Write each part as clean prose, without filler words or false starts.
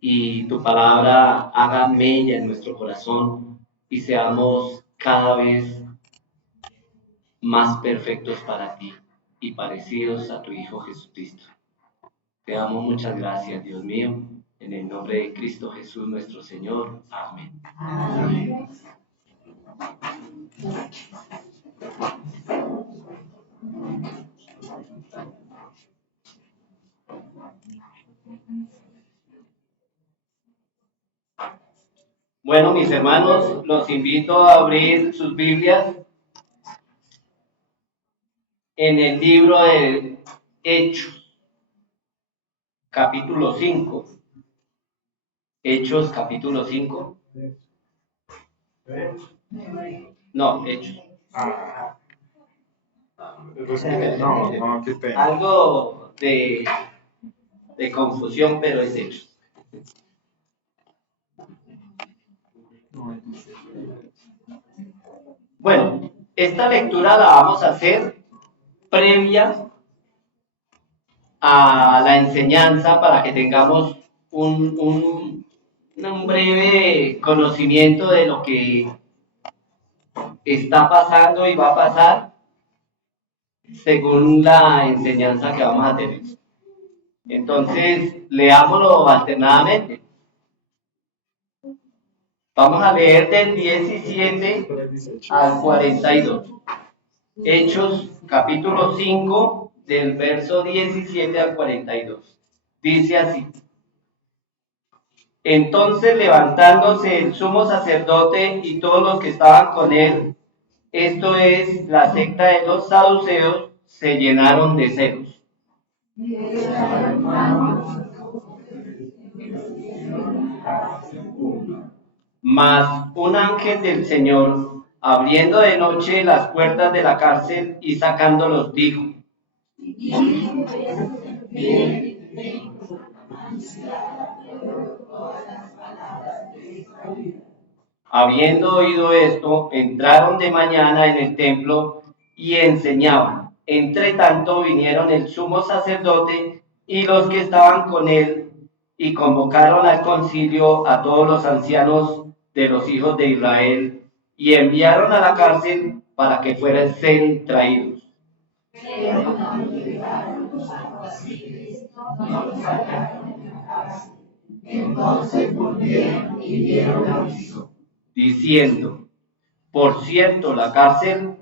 y tu palabra haga mella en nuestro corazón y seamos cada vez más perfectos para ti y parecidos a tu Hijo Jesucristo. Te damos muchas gracias, Dios mío, en el nombre de Cristo Jesús nuestro Señor. Amén. Amén. Bueno, mis hermanos, los invito a abrir sus Biblias en el libro de Hechos, capítulo 5. Hechos, capítulo 5. No, Hechos. No, qué pena. Algo de confusión, pero es Hechos. Bueno, esta lectura la vamos a hacer previa a la enseñanza para que tengamos un breve conocimiento de lo que está pasando y va a pasar según la enseñanza que vamos a tener. Entonces, leámoslo alternadamente. Vamos a leer del 17 al 42. Hechos, capítulo 5, del verso 17 al 42. Dice así: Entonces, levantándose el sumo sacerdote y todos los que estaban con él, esto es, la secta de los saduceos, se llenaron de celos. Mas un ángel del Señor, abriendo de noche las puertas de la cárcel y sacándolos, dijo: Habiendo oído esto, entraron de mañana en el templo y enseñaban. Entre tanto vinieron el sumo sacerdote y los que estaban con él, y convocaron al concilio a todos los ancianos de los hijos de Israel, y enviaron a la cárcel para que fuesen traídos. Entonces volvieron y dieron aviso, diciendo: Por cierto, la cárcel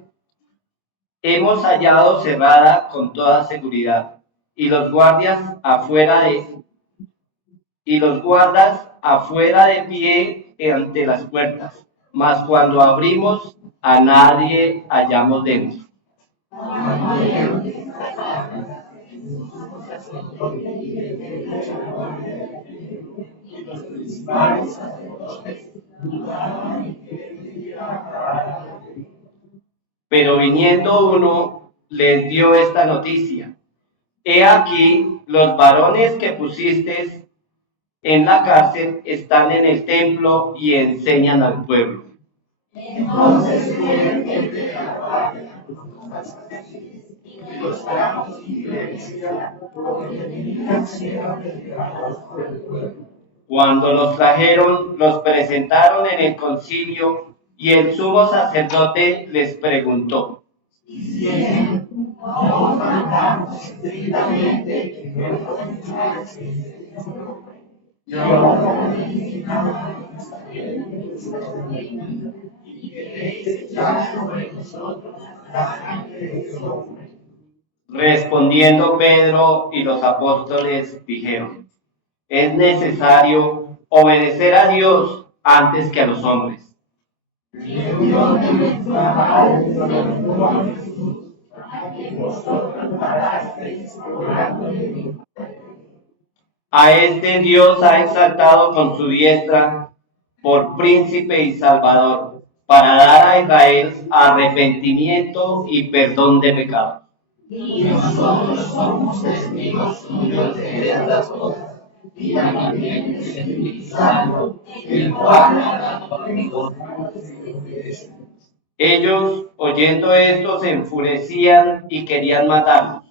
hemos hallado cerrada con toda seguridad, y los guardas afuera de pie ante las puertas. Mas cuando abrimos, a nadie hallamos dentro. Pero viniendo uno, les dio esta noticia: He aquí, los varones que pusiste en la cárcel están en el templo y enseñan al pueblo. Entonces cuando los trajeron, los presentaron en el concilio, y el sumo sacerdote les preguntó: ¿No mandamos estrictamente que Respondiendo Pedro y los apóstoles dijeron: Es necesario obedecer a Dios antes que a los hombres. A este Dios ha exaltado con su diestra por príncipe y salvador, para dar a Israel arrepentimiento y perdón de pecados. Y nosotros somos testigos suyos de estas cosas, y también el Espíritu Santo, el cual ellos, oyendo esto, se enfurecían y querían matarlos.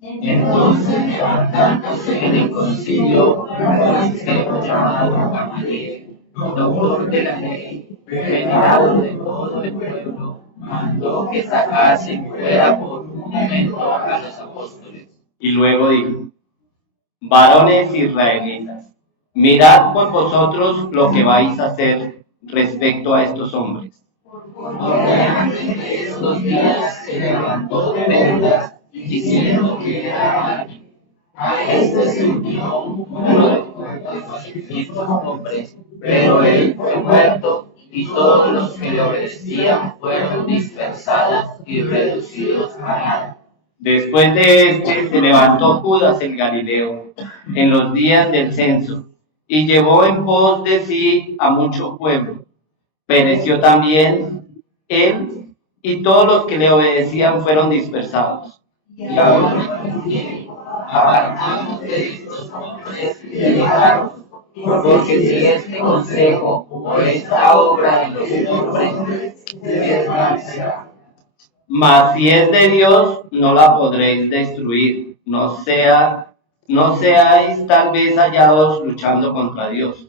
Entonces, levantándose en el concilio, un fariseo llamado Gamaliel, doctor de la ley, venerado de todo el pueblo, mandó que sacasen fuera por un momento a los apóstoles. Y luego dijo: varones israelitas, mirad por vosotros lo que vais a hacer respecto a estos hombres. Porque antes de estos días se levantó de Teudas, diciendo que era alguien. A este se unió un número de 400 hombres, pero él fue muerto, y todos los que le obedecían fueron dispersados y reducidos a nada. Después de este se levantó Judas el Galileo en los días del censo y llevó en pos de sí a mucho pueblo. Pereció también él, y todos los que le obedecían fueron dispersados. Y ahora también, apartados de estos hombres y dejaros, porque si este consejo o esta obra de los hombres desvanecerá. Mas si es de Dios, no la podréis destruir. No seáis tal vez hallados luchando contra Dios.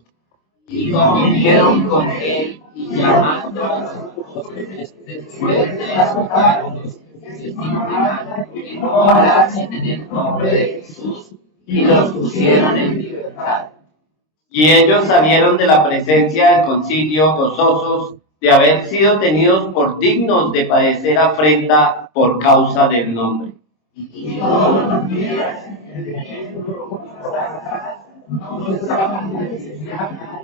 Y convivieron con él, y llamando a los apóstoles después de azotarlos, les intimaron que no hablasen en el nombre de Jesús, y los pusieron en libertad. Y ellos salieron de la presencia del concilio gozosos de haber sido tenidos por dignos de padecer afrenta por causa del nombre. Y todos los días, no cesaban de enseñar.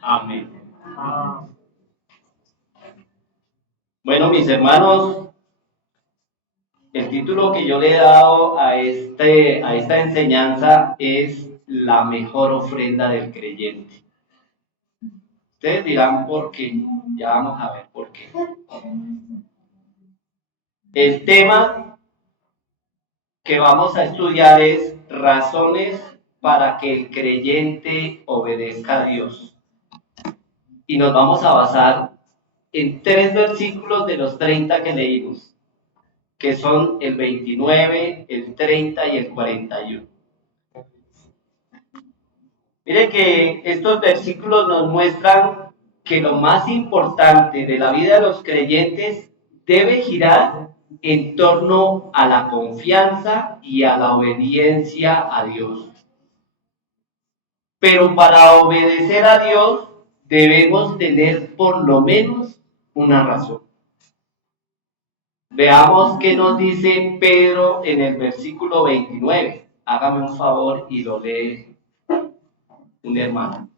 Amén. Bueno, mis hermanos, el título que yo le he dado a esta enseñanza es la mejor ofrenda del creyente. Ustedes dirán por qué, ya vamos a ver por qué. El tema que vamos a estudiar es razones para que el creyente obedezca a Dios. Y nos vamos a basar en 3 versículos de los 30 que leímos, que son el 29, el 30 y el 41. Mire que estos versículos nos muestran que lo más importante de la vida de los creyentes debe girar en torno a la confianza y a la obediencia a Dios. Pero para obedecer a Dios debemos tener por lo menos una razón. Veamos qué nos dice Pedro en el versículo 29. Hágame un favor y lo lee un hermano.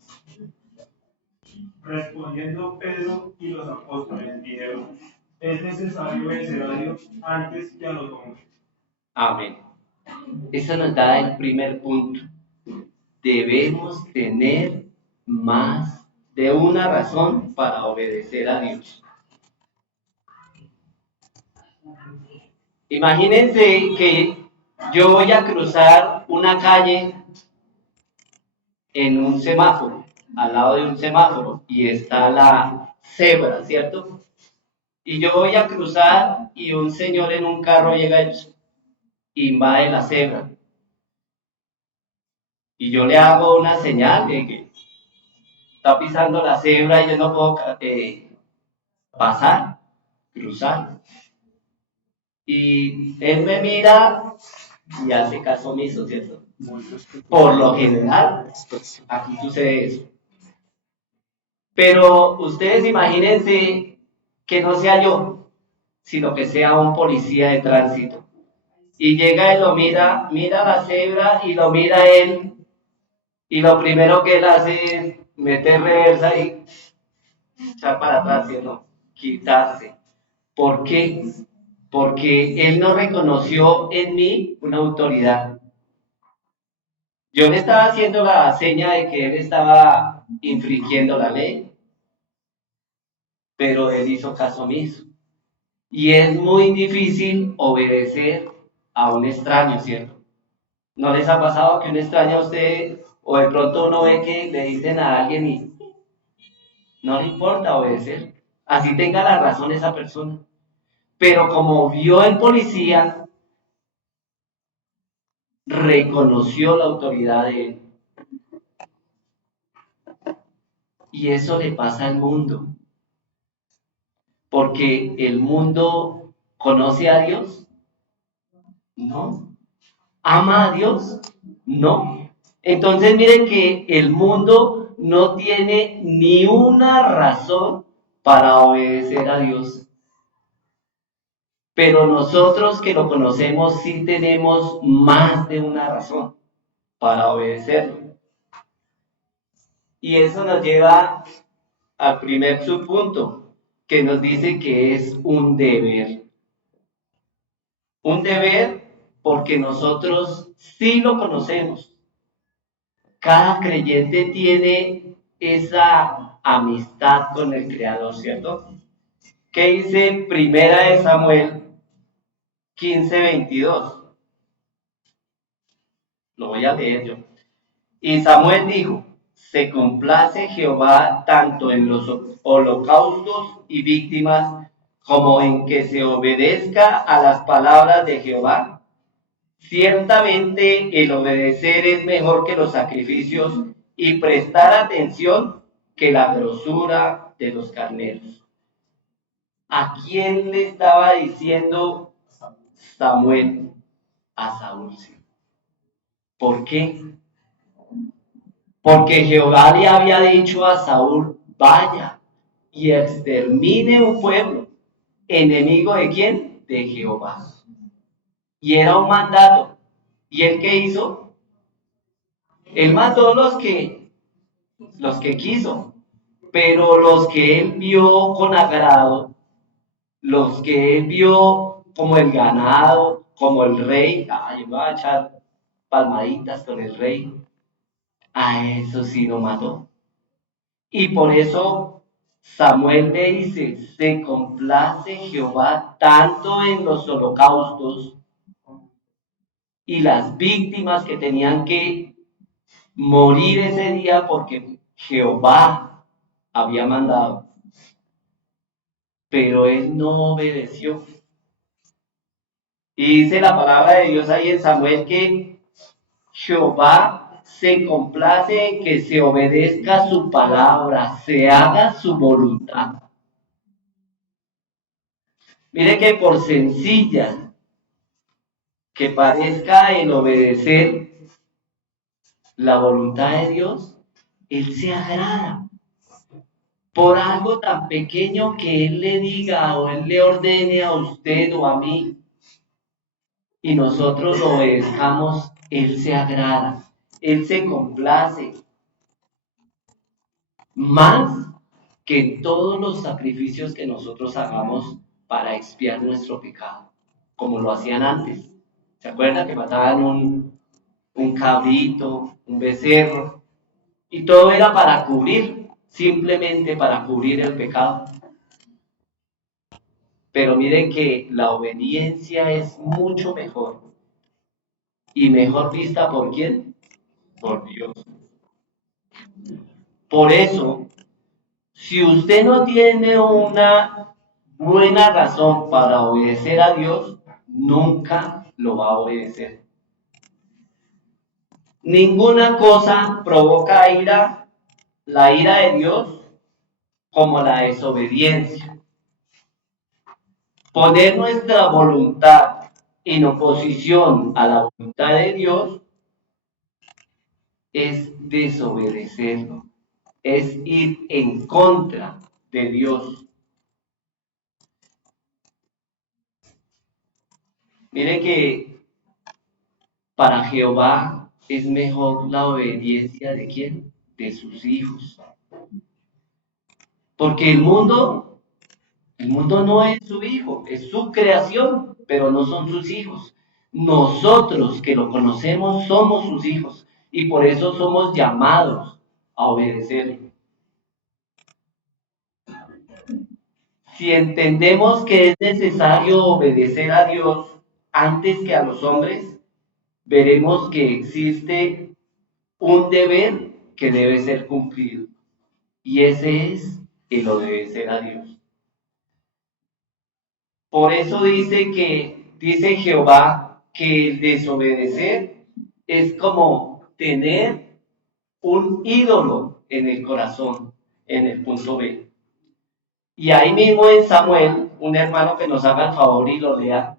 Respondiendo Pedro y los apóstoles dijeron: es necesario obedecer a Dios antes que a los hombres. Amén. Eso nos da el primer punto. Debemos tener más de una razón para obedecer a Dios. Imagínense que yo voy a cruzar una calle en un semáforo, al lado de un semáforo, y está la cebra, ¿cierto? Y yo voy a cruzar y un señor en un carro llega y invade la cebra. Y yo le hago una señal de que está pisando la cebra y yo no puedo pasar, cruzar. Y él me mira y hace caso omiso, ¿cierto? Por lo general, aquí sucede eso. Pero ustedes imagínense que no sea yo, sino que sea un policía de tránsito. Y llega y lo mira la cebra y lo mira él. Y lo primero que él hace es meter reversa y echar para atrás, ¿cierto? Quitarse. ¿Por qué? Porque él no reconoció en mí una autoridad. Yo le estaba haciendo la seña de que él estaba infringiendo la ley, pero él hizo caso omiso. Y es muy difícil obedecer a un extraño, ¿cierto? ¿No les ha pasado que un extraño a usted, o de pronto uno ve que le dicen a alguien y no le importa obedecer? Así tenga la razón esa persona. Pero como vio el policía, reconoció la autoridad de él Y eso le pasa al mundo, porque el mundo conoce a Dios, no. ¿Ama a Dios? No. Entonces miren que el mundo no tiene ni una razón para obedecer a Dios. Pero nosotros que lo conocemos sí tenemos más de una razón para obedecerlo. Y eso nos lleva al primer subpunto, que nos dice que es un deber. Un deber porque nosotros sí lo conocemos. Cada creyente tiene esa amistad con el Creador, ¿cierto? ¿Qué dice Primera de Samuel 15:22? Lo voy a leer yo. Y Samuel dijo, se complace Jehová tanto en los holocaustos y víctimas como en que se obedezca a las palabras de Jehová. Ciertamente el obedecer es mejor que los sacrificios y prestar atención que la grosura de los carneros. ¿A quién le estaba diciendo Samuel? A Saúl. ¿Por qué? Porque Jehová le había dicho a Saúl, vaya y extermine un pueblo, enemigo de quién? De Jehová. Y era un mandato. ¿Y él qué hizo? Él mandó los que quiso, pero los que él vio con agrado, los que él vio como el ganado, como el rey, yo me voy a echar palmaditas con el rey, a eso sí lo mató. Y por eso Samuel le dice, se complace Jehová tanto en los holocaustos y las víctimas que tenían que morir ese día porque Jehová había mandado, pero él no obedeció. Y dice la palabra de Dios ahí en Samuel que Jehová se complace en que se obedezca su palabra, se haga su voluntad. Mire que por sencilla que parezca el obedecer la voluntad de Dios, Él se agrada. Por algo tan pequeño que Él le diga o Él le ordene a usted o a mí, y nosotros lo obedezcamos, Él se agrada, Él se complace, más que todos los sacrificios que nosotros hagamos para expiar nuestro pecado, como lo hacían antes. ¿Se acuerdan que mataban un cabrito, un becerro? Y todo era para cubrir, simplemente para cubrir el pecado. Pero miren que la obediencia es mucho mejor. ¿Y mejor vista por quién? Por Dios. Por eso, si usted no tiene una buena razón para obedecer a Dios, nunca lo va a obedecer. Ninguna cosa provoca ira, la ira de Dios, como la desobediencia. Poner nuestra voluntad en oposición a la voluntad de Dios es desobedecerlo, es ir en contra de Dios. Mire que para Jehová es mejor la obediencia de quién? De sus hijos. Porque el mundo no es su hijo, es su creación, pero no son sus hijos. Nosotros que lo conocemos somos sus hijos y por eso somos llamados a obedecerlo. Si entendemos que es necesario obedecer a Dios antes que a los hombres, veremos que existe un deber que debe ser cumplido. Y ese es el obedecer a Dios. Por eso dice Jehová que el desobedecer es como tener un ídolo en el corazón. en el punto B. Y ahí mismo en Samuel, un hermano que nos haga el favor y lo lea,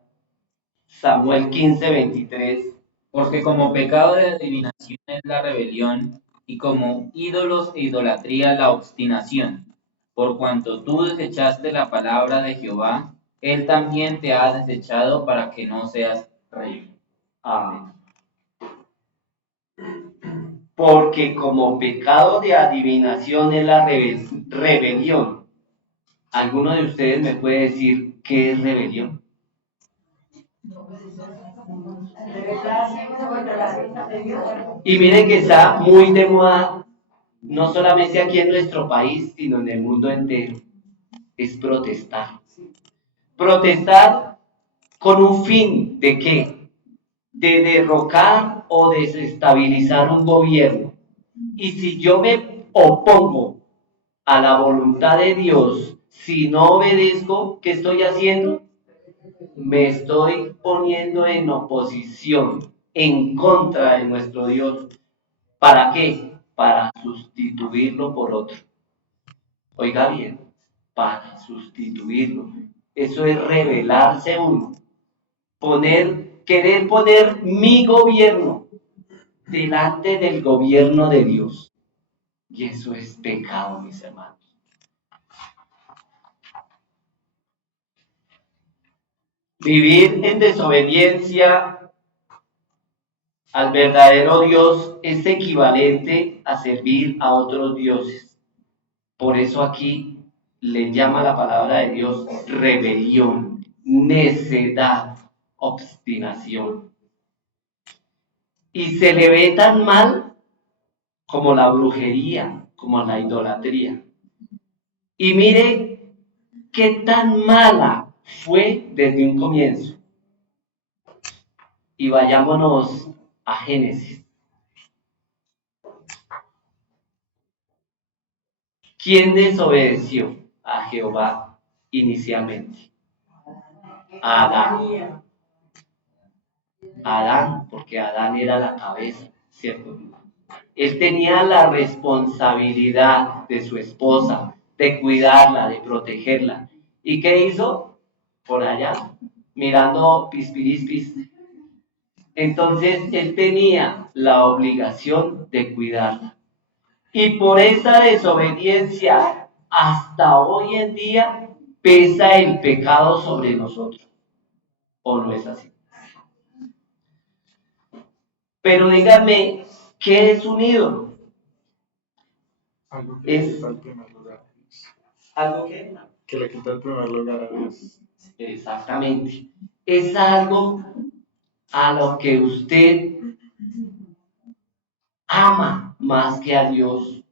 Samuel 15:23. Porque como pecado de adivinación es la rebelión, y como ídolos e idolatría la obstinación. Por cuanto tú desechaste la palabra de Jehová, él también te ha desechado para que no seas rey. Amén. Porque como pecado de adivinación es la rebelión. ¿Alguno de ustedes me puede decir qué es rebelión? Y miren que está muy de moda, no solamente aquí en nuestro país, sino en el mundo entero, es protestar. Protestar con un fin de qué? De derrocar o desestabilizar un gobierno. Y si yo me opongo a la voluntad de Dios, si no obedezco, ¿qué estoy haciendo? Me estoy poniendo en oposición, en contra de nuestro Dios. ¿Para qué? Para sustituirlo por otro. Oiga bien, para sustituirlo. Eso es rebelarse uno. Querer poner mi gobierno delante del gobierno de Dios. Y eso es pecado, mis hermanos. Vivir en desobediencia al verdadero Dios es equivalente a servir a otros dioses. Por eso aquí le llama la palabra de Dios rebelión, necedad, obstinación. Y se le ve tan mal como la brujería, como la idolatría. Y mire qué tan mala fue desde un comienzo. Y vayámonos a Génesis. ¿Quién desobedeció a Jehová inicialmente? Adán. Adán, porque Adán era la cabeza, ¿cierto? Él tenía la responsabilidad de su esposa, de cuidarla, de protegerla. ¿Y qué hizo? Por allá, mirando pispirispis. Entonces él tenía la obligación de cuidarla. Y por esa desobediencia, hasta hoy en día, pesa el pecado sobre nosotros. ¿O no es así? Pero díganme, ¿qué es un ídolo? Algo que le quita el primer lugar. ¿Algo qué? Que le quita el primer lugar a Dios. Exactamente. Es algo a lo que usted ama más que a Dios,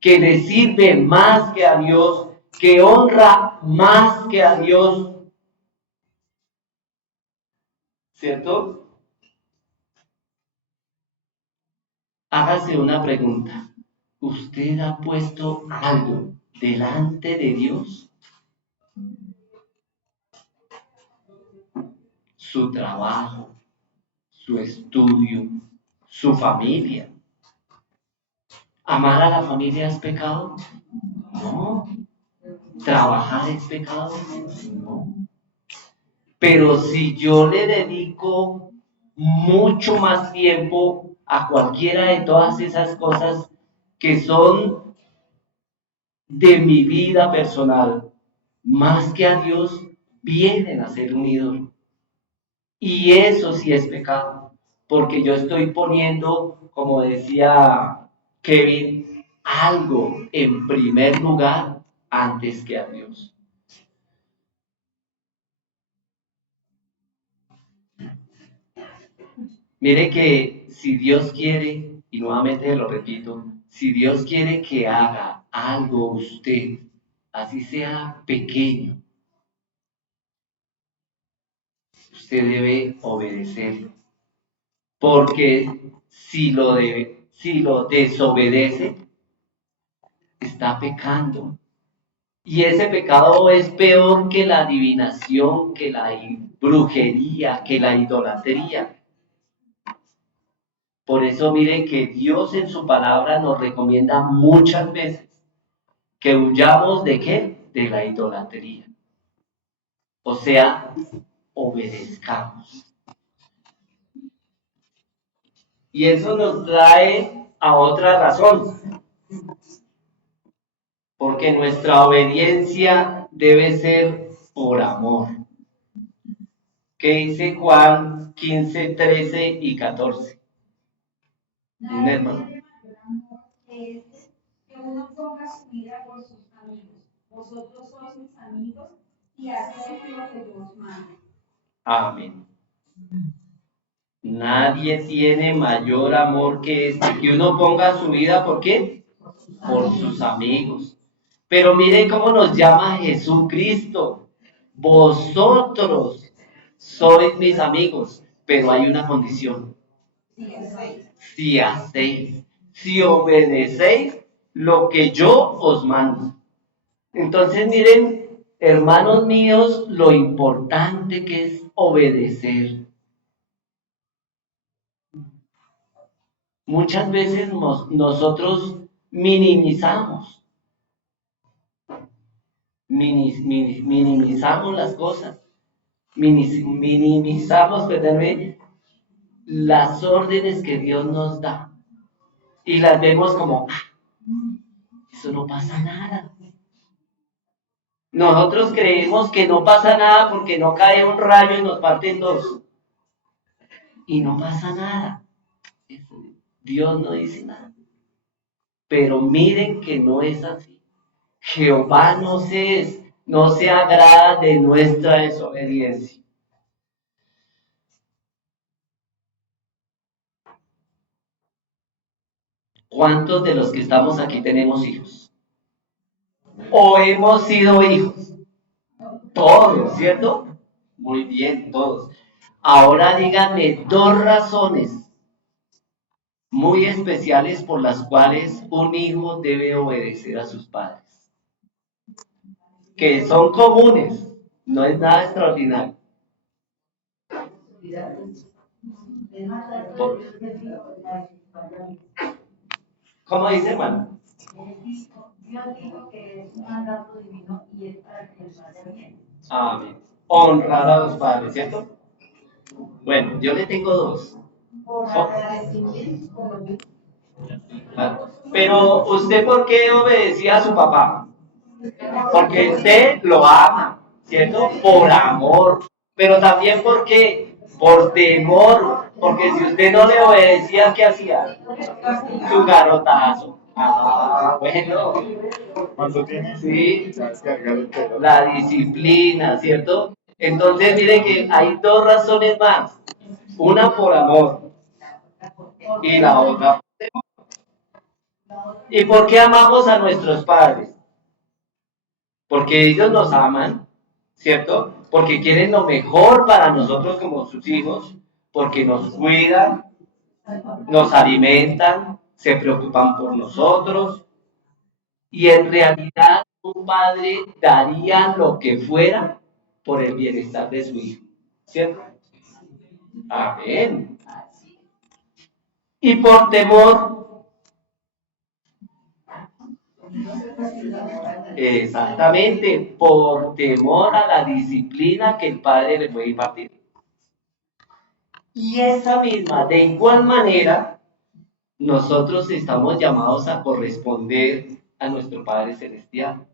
que le sirve más que a Dios, que honra más que a Dios. ¿Cierto? Hágase una pregunta. ¿Usted ha puesto algo delante de Dios? Su trabajo, su estudio, su familia. ¿Amar a la familia es pecado? No. ¿Trabajar es pecado? No. Pero si yo le dedico mucho más tiempo a cualquiera de todas esas cosas que son de mi vida personal, más que a Dios, vienen a ser un ídolo. Y eso sí es pecado, porque yo estoy poniendo, como decía Kevin, algo en primer lugar antes que a Dios. Mire que si Dios quiere, y nuevamente lo repito, si Dios quiere que haga algo usted, así sea pequeño, usted debe obedecerlo. Porque si lo desobedece, está pecando. Y ese pecado es peor que la adivinación, que la brujería, que la idolatría. Por eso mire que Dios en su palabra nos recomienda muchas veces Que huyamos de qué? De la idolatría. O sea, obedezcamos. Y eso nos trae a otra razón, porque nuestra obediencia debe ser por amor. ¿Qué dice Juan 15, 13 y 14? Un hermano. Que uno ponga su vida por sus amigos. Vosotros sois mis amigos y hacéis lo que yo os mando. Amén. Nadie tiene mayor amor que este, que uno ponga su vida, ¿por qué? Por sus amigos. Pero miren cómo nos llama Jesucristo. Vosotros sois mis amigos, pero hay una condición. Si hacéis, si obedecéis lo que yo os mando. Entonces miren, hermanos míos, lo importante que es obedecer. Muchas veces nosotros minimizamos, minimizamos las cosas, minimizamos, perdónme, las órdenes que Dios nos da y las vemos como, eso no pasa nada. Nosotros creemos que no pasa nada porque no cae un rayo y nos parte en dos. Y no pasa nada. Dios no dice nada. Pero miren que no es así. Jehová no se agrada de nuestra desobediencia. ¿Cuántos de los que estamos aquí tenemos hijos? ¿O hemos sido hijos? Todos, ¿cierto? Muy bien, todos. Ahora díganme dos razones muy especiales por las cuales un hijo debe obedecer a sus padres. Que son comunes, no es nada extraordinario. ¿Cómo dice, hermano? Dios dijo que es un mandato divino y es para que les vaya bien. Amén. Honrar a los padres, ¿cierto? Bueno, yo le tengo dos. Pero usted, ¿por qué obedecía a su papá? Porque usted lo ama, ¿cierto? Por amor. Pero también porque, por temor. Porque si usted no le obedecía, ¿qué hacía? Su garotazo. Ah, bueno. ¿Cuánto tiene? Sí, la disciplina, ¿cierto? Entonces, miren que hay dos razones más. Una por amor y la otra por temor. ¿Y por qué amamos a nuestros padres? Porque ellos nos aman, ¿cierto? Porque quieren lo mejor para nosotros como sus hijos, porque nos cuidan, nos alimentan, se preocupan por nosotros, y en realidad un padre daría lo que fuera por el bienestar de su hijo, ¿cierto? Amén. Y por temor, exactamente, por temor a la disciplina que el padre le puede impartir. Y esa misma, de igual manera, nosotros estamos llamados a corresponder a nuestro Padre Celestial,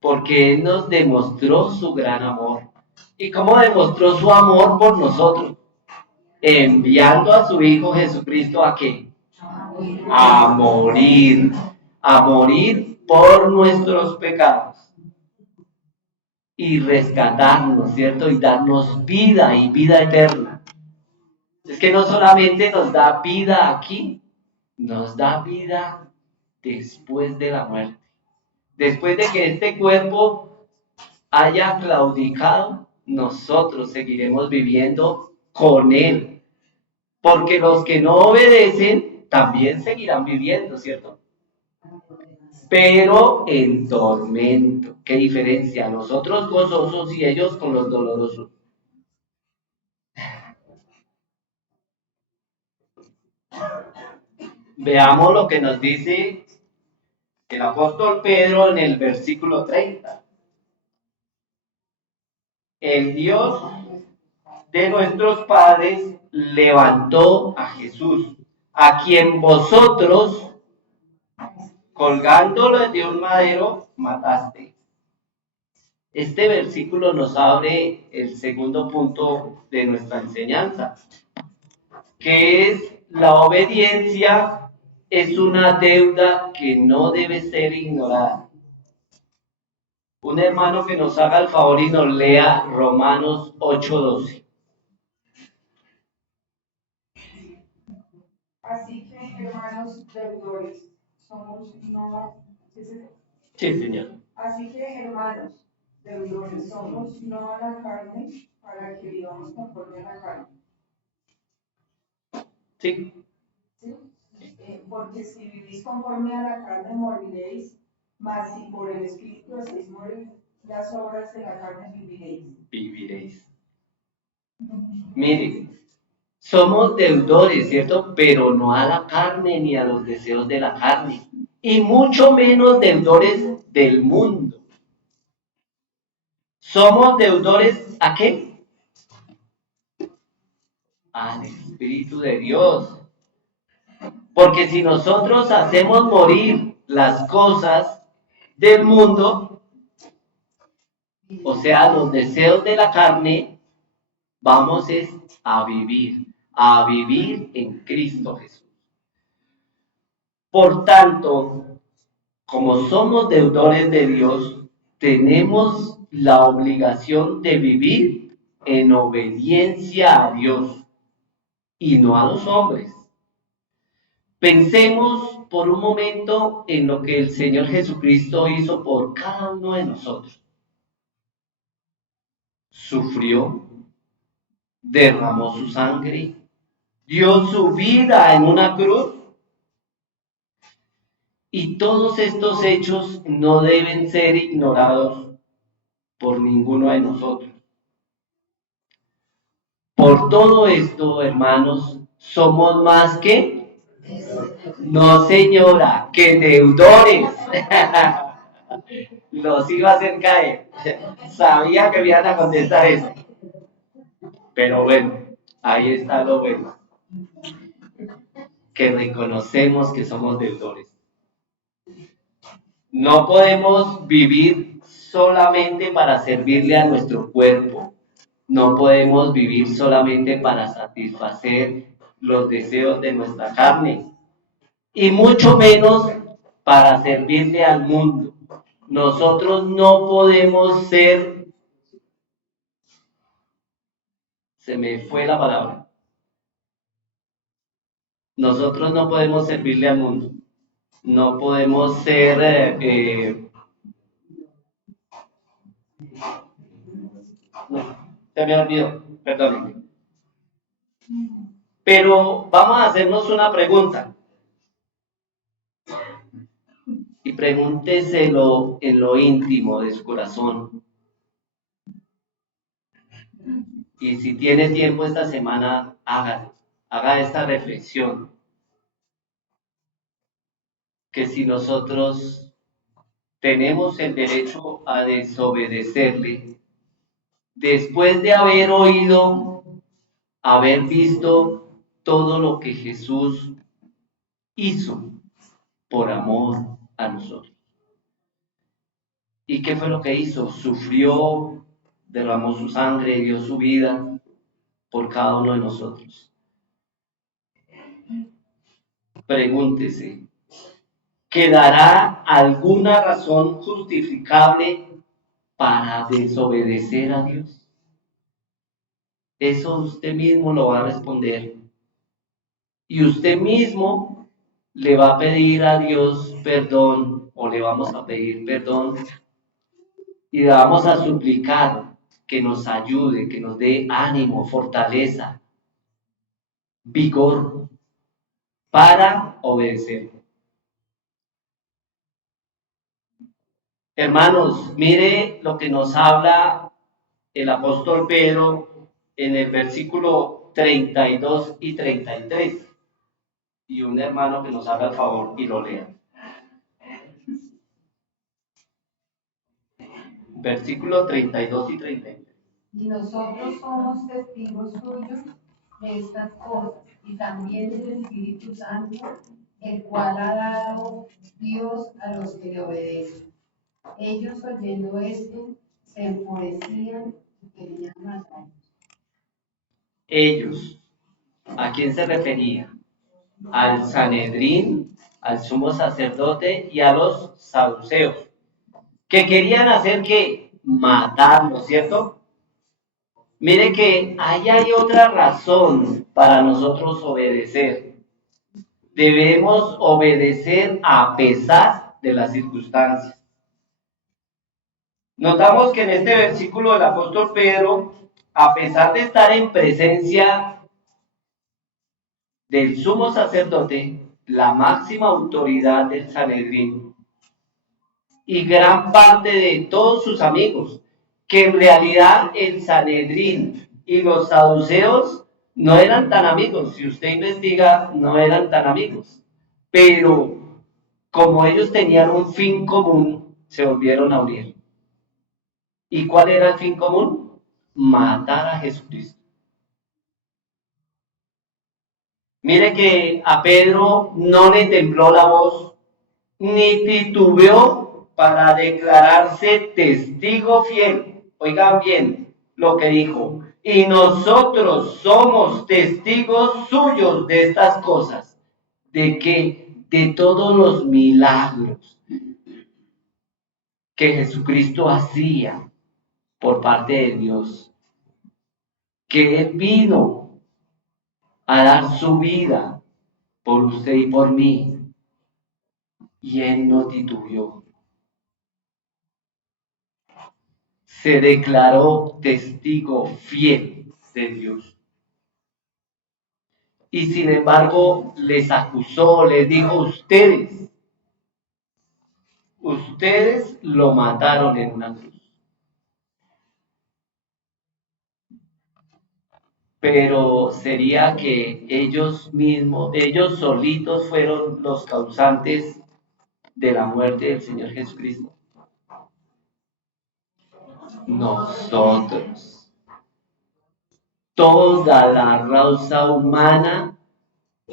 porque Él nos demostró su gran amor. ¿Y cómo demostró su amor por nosotros? Enviando a su Hijo Jesucristo ¿a qué? A morir por nuestros pecados y rescatarnos, ¿cierto? Y darnos vida y vida eterna. Es que no solamente nos da vida aquí, nos da vida después de la muerte. Después de que este cuerpo haya claudicado, nosotros seguiremos viviendo con Él. Porque los que no obedecen también seguirán viviendo, ¿cierto? Pero en tormento. ¿Qué diferencia? Nosotros gozosos y ellos con los dolorosos. Veamos lo que nos dice el apóstol Pedro en el versículo 30. El Dios de nuestros padres levantó a Jesús, a quien vosotros, colgándolo de un madero, mataste. Este versículo nos abre el segundo punto de nuestra enseñanza, que es la obediencia es una deuda que no debe ser ignorada. Un hermano que nos haga el favor y nos lea Romanos 8:12. Así que, hermanos deudores, somos no. Sí, señor. Así que, hermanos deudores, somos no a la carne, para que vivamos conforme a la carne. Sí. ¿Sí? Porque si vivís conforme a la carne, moriréis, mas si por el Espíritu hacéis morir las obras de la carne, viviréis. Viviréis. Mire, somos deudores, ¿cierto? Pero no a la carne ni a los deseos de la carne. Y mucho menos deudores del mundo. Somos deudores ¿a qué? Al Espíritu de Dios. Porque si nosotros hacemos morir las cosas del mundo, o sea, los deseos de la carne, vamos es a vivir en Cristo Jesús. Por tanto, como somos deudores de Dios, tenemos la obligación de vivir en obediencia a Dios y no a los hombres. Pensemos por un momento en lo que el Señor Jesucristo hizo por cada uno de nosotros. Sufrió, derramó su sangre, dio su vida en una cruz. Y todos estos hechos no deben ser ignorados por ninguno de nosotros. Por todo esto, hermanos, somos más que, no señora, que deudores. Los iba a hacer caer. Sabía que me iban a contestar eso. Pero bueno, ahí está lo bueno. Que reconocemos que somos deudores. No podemos vivir solamente para servirle a nuestro cuerpo. No podemos vivir solamente para satisfacer los deseos de nuestra carne. Y mucho menos para servirle al mundo. Nosotros no podemos ser, se me fue la palabra, nosotros no podemos servirle al mundo, no podemos ser, no, se me olvidó, perdón. Pero vamos a hacernos una pregunta y pregúnteselo en lo íntimo de su corazón. Y si tiene tiempo esta semana, haga esta reflexión. Que si nosotros tenemos el derecho a desobedecerle, después de haber oído, haber visto todo lo que Jesús hizo por amor a nosotros. ¿Y qué fue lo que hizo? Sufrió, derramó su sangre, dio su vida por cada uno de nosotros. Pregúntese, ¿quedará alguna razón justificable para desobedecer a Dios? Eso usted mismo lo va a responder. Y usted mismo le va a pedir a Dios perdón, o le vamos a pedir perdón, y le vamos a suplicar que nos ayude, que nos dé ánimo, fortaleza, vigor para obedecer. Hermanos, mire lo que nos habla el apóstol Pedro en el versículo 32 y 33. Y un hermano que nos haga el favor y lo lea. Versículos 32 y 33. Y nosotros somos testigos suyos de estas cosas, y también del Espíritu Santo, el cual ha dado Dios a los que le obedecen. Ellos oyendo esto, se enfurecían y querían matarlos. Ellos, ¿a quién se refería? Al Sanedrín, al sumo sacerdote y a los saduceos, que querían hacer que matarlos, ¿cierto? Mire que ahí hay otra razón para nosotros obedecer. Debemos obedecer a pesar de las circunstancias. Notamos que en este versículo el apóstol Pedro, a pesar de estar en presencia del sumo sacerdote, la máxima autoridad del Sanedrín, y gran parte de todos sus amigos, que en realidad el Sanedrín y los saduceos no eran tan amigos, si usted investiga, no eran tan amigos, pero como ellos tenían un fin común, se volvieron a unir. ¿Y cuál era el fin común? Matar a Jesucristo. Mire que a Pedro no le tembló la voz, ni titubeó para declararse testigo fiel. Oigan bien lo que dijo. Y nosotros somos testigos suyos de estas cosas. ¿De qué? De todos los milagros que Jesucristo hacía por parte de Dios. Que Él vino a dar su vida por usted y por mí. Y Él no titubeó. Se declaró testigo fiel de Dios. Y sin embargo les acusó, les dijo, ustedes lo mataron en una cruz. Pero sería que ellos mismos, ellos solitos fueron los causantes de la muerte del Señor Jesucristo. Nosotros. Toda la raza humana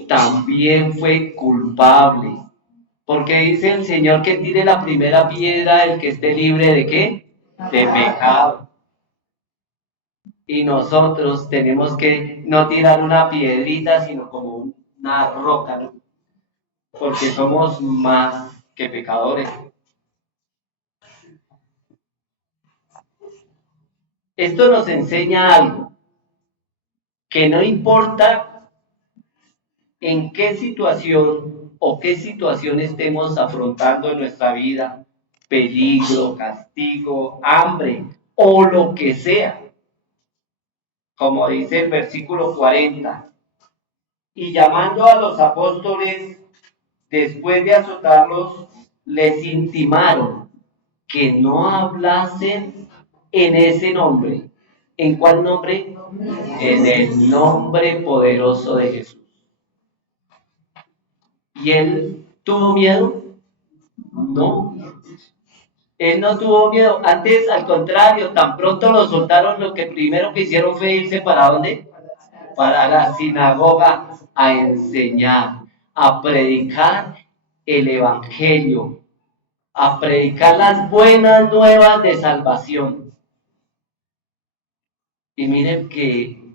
también fue culpable. Porque dice el Señor que tire la primera piedra el que esté libre de ¿qué? De pecado. Y nosotros tenemos que no tirar una piedrita, sino como una roca, ¿no? Porque somos más que pecadores. Esto nos enseña algo, que no importa en qué situación o qué situación estemos afrontando en nuestra vida, peligro, castigo, hambre o lo que sea, como dice el versículo 40, y llamando a los apóstoles, después de azotarlos, les intimaron que no hablasen en ese nombre. ¿En cuál nombre? En el nombre poderoso de Jesús. ¿Y él tuvo miedo? No. Él no tuvo miedo. Antes, al contrario, tan pronto lo soltaron, lo que primero que hicieron fue irse ¿para dónde? Para la sinagoga a enseñar, a predicar el evangelio, a predicar las buenas nuevas de salvación. Y miren que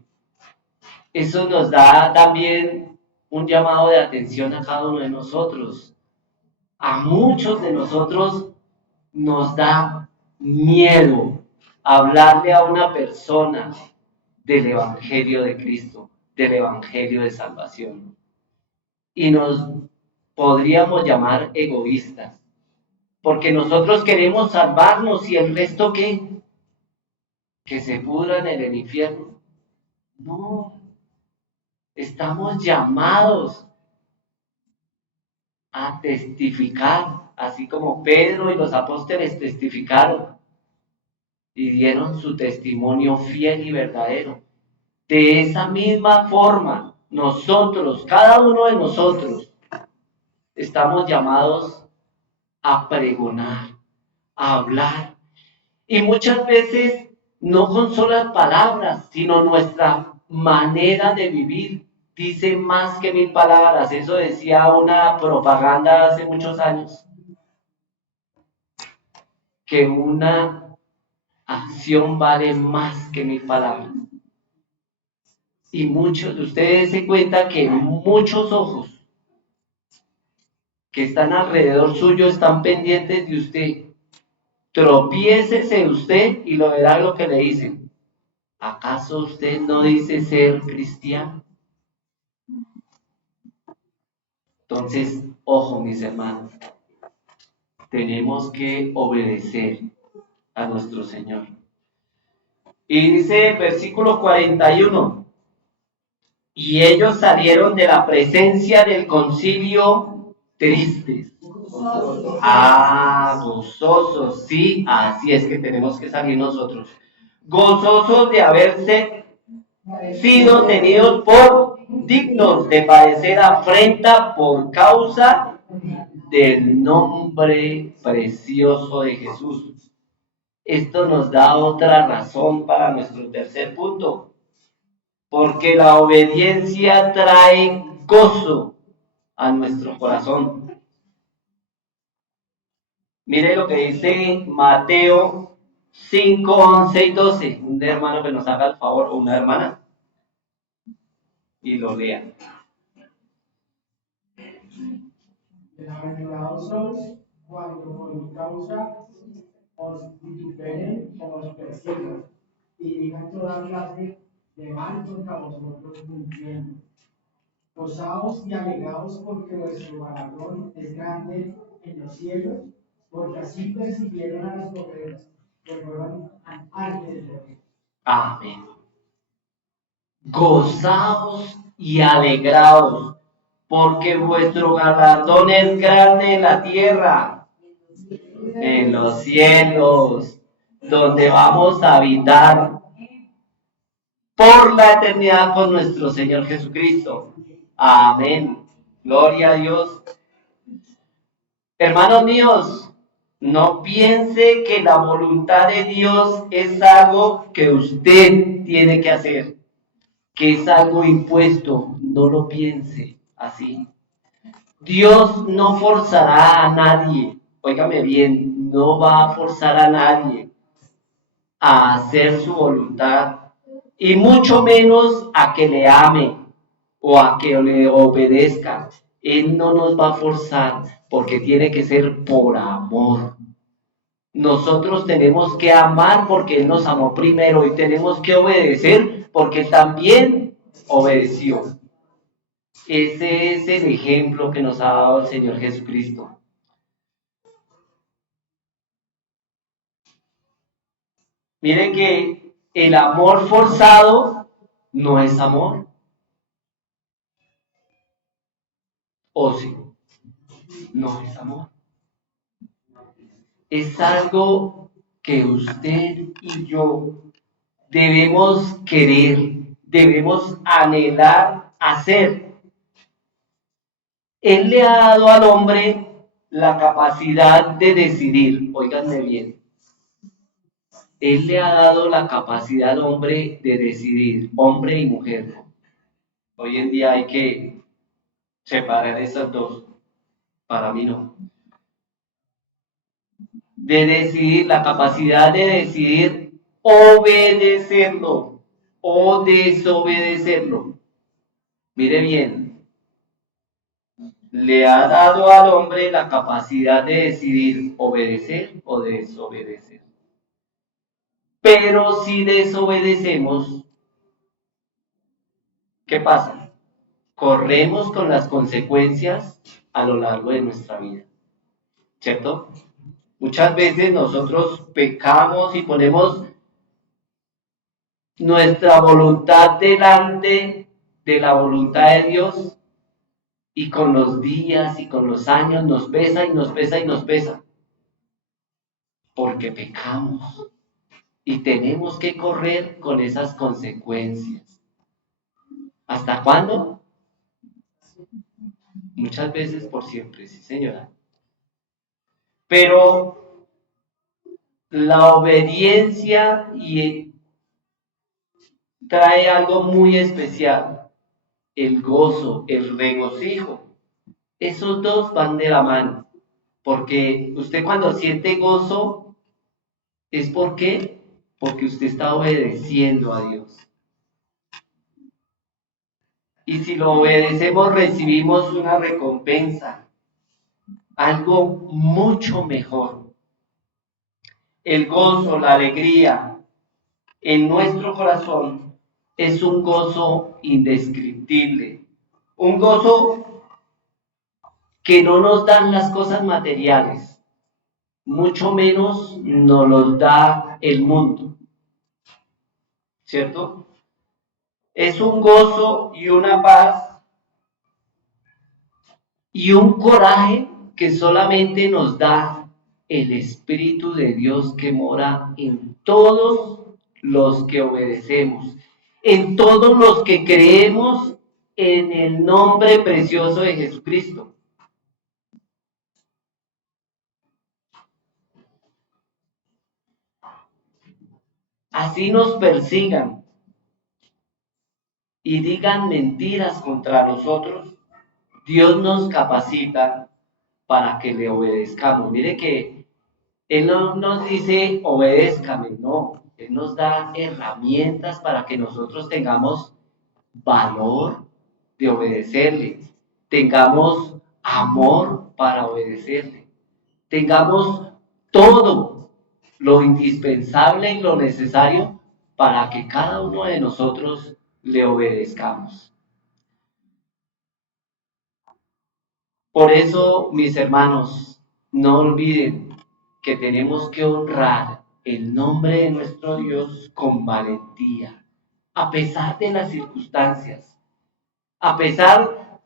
eso nos da también un llamado de atención a cada uno de nosotros. A muchos de nosotros nos da miedo hablarle a una persona del Evangelio de Cristo, del Evangelio de salvación. Y nos podríamos llamar egoístas, porque nosotros queremos salvarnos y el resto ¿qué? Que se pudran en el infierno. No, estamos llamados a testificar, así como Pedro y los apóstoles testificaron y dieron su testimonio fiel y verdadero. De esa misma forma, nosotros, cada uno de nosotros, estamos llamados a pregonar, a hablar Y muchas veces no son solo las palabras, sino nuestra manera de vivir. Dice más que 1000 palabras. Eso decía una propaganda hace muchos años. Que una acción vale más que 1000 palabras. Y muchos de ustedes se cuenta que muchos ojos que están alrededor suyo están pendientes de usted. Tropiécese usted y lo verá lo que le dicen. ¿Acaso usted no dice ser cristiano? Entonces, ojo, mis hermanos, tenemos que obedecer a nuestro Señor. Y dice versículo 41, y ellos salieron de la presencia del concilio tristes. Gozosos, sí, así es que tenemos que salir nosotros. Gozosos de haberse sido tenidos por dignos de padecer afrenta por causa del nombre precioso de Jesús. Esto nos da otra razón para nuestro tercer punto, porque la obediencia trae gozo a nuestro corazón. Mire lo que dice Mateo 5, 11 y 12. Un hermano que nos haga el favor, o una hermana, y lo lea. Bienaventurados sois cuando por mi causa os vituperen o os persigan, y digan toda clase de mal contra vosotros mintiendo. Gozaos y alegraos porque vuestro galardón es grande en los cielos, porque así persiguieron a las obreras que fueron antes de vosotros. Amén. Gozaos y alegraos, porque vuestro galardón es grande en la tierra, en los cielos, donde vamos a habitar por la eternidad con nuestro Señor Jesucristo. Amén. Gloria a Dios. Hermanos míos, no piense que la voluntad de Dios es algo que usted tiene que hacer, que es algo impuesto. No lo piense así. Dios no forzará a nadie, óigame bien, no va a forzar a nadie a hacer su voluntad, y mucho menos a que le ame o a que le obedezca. Él no nos va a forzar porque tiene que ser por amor. Nosotros tenemos que amar porque Él nos amó primero, y tenemos que obedecer porque también obedeció. Ese es el ejemplo que nos ha dado el Señor Jesucristo. Miren que el amor forzado no es amor. ¿O sí? No es amor. Es algo que usted y yo debemos querer, debemos anhelar hacer. Él le ha dado al hombre la capacidad de decidir. Óiganme bien. Él le ha dado la capacidad al hombre de decidir, hombre y mujer. Hoy en día hay que separar esas dos. Para mí no. De decidir, la capacidad de decidir obedecerlo o desobedecerlo. Mire bien, le ha dado al hombre la capacidad de decidir obedecer o desobedecer. Pero si desobedecemos, ¿qué pasa? Corremos con las consecuencias a lo largo de nuestra vida, ¿cierto? Muchas veces nosotros pecamos y ponemos nuestra voluntad delante de la voluntad de Dios, y con los días y con los años nos pesa y nos pesa y nos pesa, porque pecamos y tenemos que correr con esas consecuencias. ¿Hasta cuándo? Muchas veces por siempre, sí señora. Pero la obediencia trae algo muy especial, el gozo, el regocijo. Esos dos van de la mano, porque usted cuando siente gozo, ¿es por qué? Porque usted está obedeciendo a Dios. Y si lo obedecemos, recibimos una recompensa, algo mucho mejor. El gozo, la alegría en nuestro corazón es un gozo indescriptible, un gozo que no nos dan las cosas materiales, mucho menos nos los da el mundo, ¿cierto? Es un gozo y una paz y un coraje que solamente nos da el Espíritu de Dios que mora en todos los que obedecemos, en todos los que creemos en el nombre precioso de Jesucristo. Así nos persigan y digan mentiras contra nosotros, Dios nos capacita para que le obedezcamos. Mire que Él no nos dice obedézcame, no. Él nos da herramientas para que nosotros tengamos valor de obedecerle, tengamos amor para obedecerle, tengamos todo lo indispensable y lo necesario para que cada uno de nosotros le obedezcamos. Por eso, mis hermanos, no olviden que tenemos que honrar el nombre de nuestro Dios con valentía, a pesar de las circunstancias, a pesar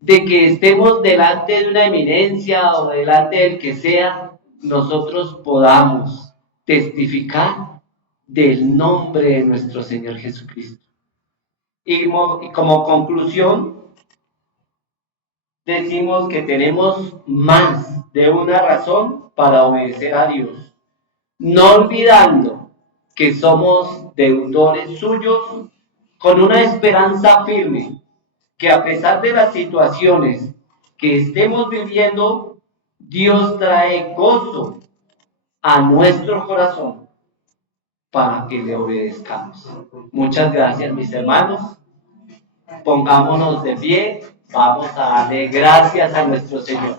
de que estemos delante de una eminencia o delante del que sea, nosotros podamos testificar del nombre de nuestro Señor Jesucristo. Y como conclusión, decimos que tenemos más de una razón para obedecer a Dios, no olvidando que somos deudores suyos con una esperanza firme, que a pesar de las situaciones que estemos viviendo, Dios trae gozo a nuestro corazón para que le obedezcamos. Muchas gracias, mis hermanos. Pongámonos de pie, vamos a darle gracias a nuestro Señor.